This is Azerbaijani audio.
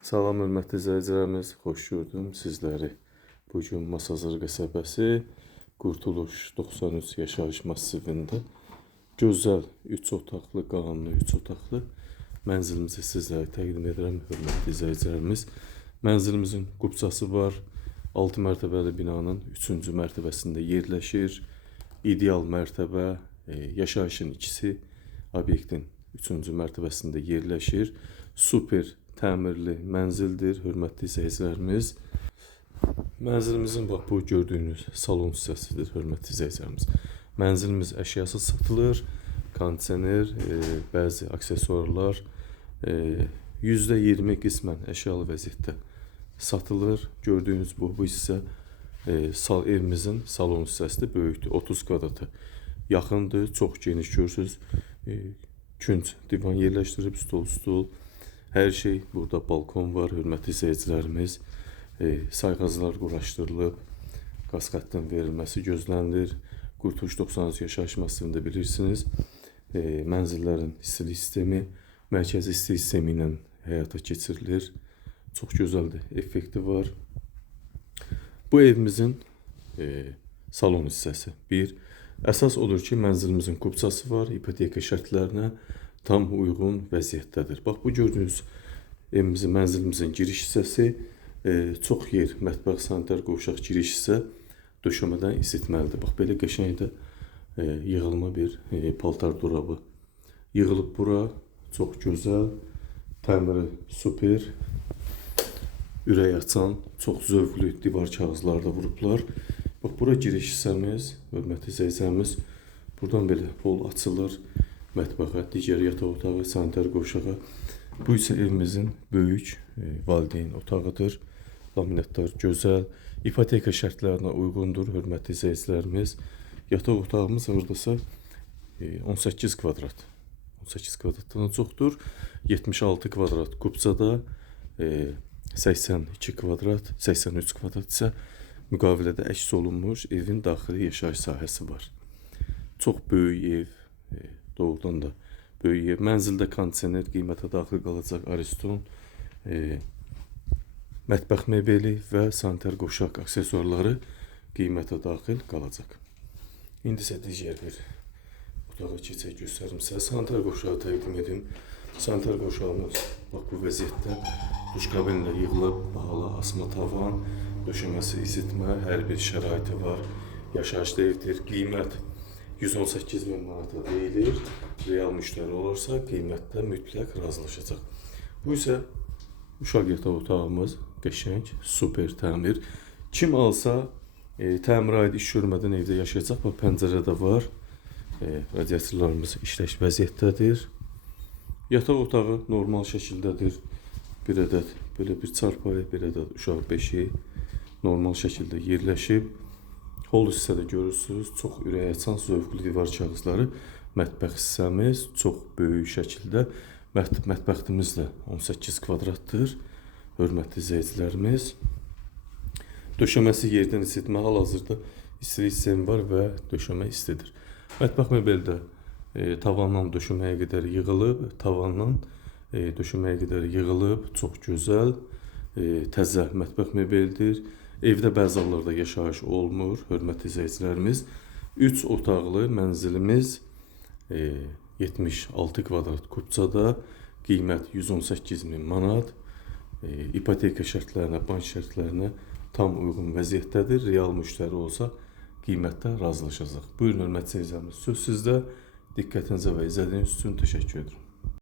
Salam hörmətli izləyicilərimiz, xoş gördüm sizləri. Bugün Masazır qəsəbəsi Qurtuluş 93 yaşayış massivində gözəl 3 otaqlı, qanunlu 3 otaqlı mənzilimizi sizlərə təqdim edirəm hörmətli izləyicilərimiz. Mənzilimizin qubçası var. 6 mərtəbəli binanın 3-cü mərtəbəsində yerləşir. İdeal mərtəbə, yaşayışın ikisi obyektin 3-cü mərtəbəsində yerləşir. Super təmirli mənzildir, hörmətli izləyicilərimiz. Mənzilimizin bax bu gördüyünüz salon hissəsidir, hörmətli izləyicilərimiz. Mənzilimiz əşyası satılır, kondisioner, bəzi aksesuarlar %20 qismən əşyalı vəziyyətdə satılır. Gördüyünüz bu hissə evimizin salon hissəsidir, böyükdür, 30 kvadrata yaxındır, çox geniş görürsünüz. Künc divan yerləşdirib, stol. Hər şey, burada balkon var, hörmətli izləyicilərimiz. Sayğaclar quraşdırılıb, qaz xəttinin verilməsi gözlənilir. Qurtuluş 93 yaşayış massivində bilirsiniz, mənzillərin istilik sistemi, mərkəzi istilik sistemi ilə həyata keçirilir. Çox gözəldir, effekti var. Bu evimizin salon hissəsi. Əsas odur ki, mənzilimizin qubçası var, ipoteka şərtlərinə tam uyğun vəziyyətdədir. Bax, bu gördüyünüz evimizin, mənzilimizin giriş hissəsi, çox yer, mətbəx, sanitar qovşaq giriş hissə döşəmədən isitməlidir. Bax, belə qəşəng də yığılma bir paltar dolabı yığılıb bura. Çox gözəl, təmiri super, ürək açan, çox zövqlü divar kağızları da vurublar. Bax, bura giriş hissəmiz, hörmətli izləyicilərimiz. Buradan belə hol açılır. Mətbəxə, digər yataq otağı, sanitar qovşağa. Bu isə evimizin böyük valideyn otağıdır. Laminatlar gözəl, ipoteka şərtlərinə uyğundur, hörmətli izləyicilərimiz. Yataq otağımız hardasa 18 kvadrat. 18 kvadratdan çoxdur. 76 kvadrat qubçada, 82 kvadrat, 83 kvadrat isə müqavilədə əks olunmuş evin daxili yaşayış sahəsi var. Çox böyük ev, doğrudan da böyük ev. Mənzildə kondisioner qiymətə daxil qalacaq, Ariston, mətbəx mebeli və sanitar qovşaq aksesuarları qiymətə daxil qalacaq. İndi isə digər bir otağa keçək, göstərim sizə. Sanitar qovşağı təqdim edim. Sanitar qovşağımız bax bu vəziyyətdə duş kabinlə yığılıb, bahalı asma tavan, döşəməsi, isitmə, hər bir şəraiti var. Yaşayışlı evdir. Qiymət 118.000 manata deyilir. Real müştəri olarsa qiymətdə mütləq razılaşacaq. Bu isə uşaq yataq otağımız, qəşəng, super təmir. Kim alsa təmirə aid iş görmədən evdə yaşayacaq. Bax, pəncərə də var. Radiatorlarımız işləş vəziyyətdədir. Yataq otağı normal şəkildədir. Bir ədəd belə bir çarpayı, bir ədəd uşaq beşiyi normal şəkildə yerləşib. Hol hissədə görürsünüz, çox ürək açan, zövqlü divar kağızları. Mətbəx hissəmiz çox böyük şəkildə. Mətbəximiz də 18 kvadratdır, hörmətli izləyicilərimiz. Döşəməsi yerdən isitmə, hal-hazırda istilik sistemi var və döşəmə istidir. Mətbəx mebeli də tavandan döşəməyə qədər yığılıb, çox gözəl, təzə mətbəx mebelidir. Evdə bəzi hallarda yaşayış olmur, hörmətli izləyicilərimiz. 3 otaqlı mənzilimiz 76 kvadrat qubçada, qiymət 118.000 manat. İpoteka şərtlərinə, bank şərtlərinə tam uyğun vəziyyətdədir. Real müştəri olsa qiymətdə razılaşacaq. Buyurun hörmətli izləyicilərimiz, söz sizdə. Diqqətinizə və izlədiyiniz üçün təşəkkür edirəm.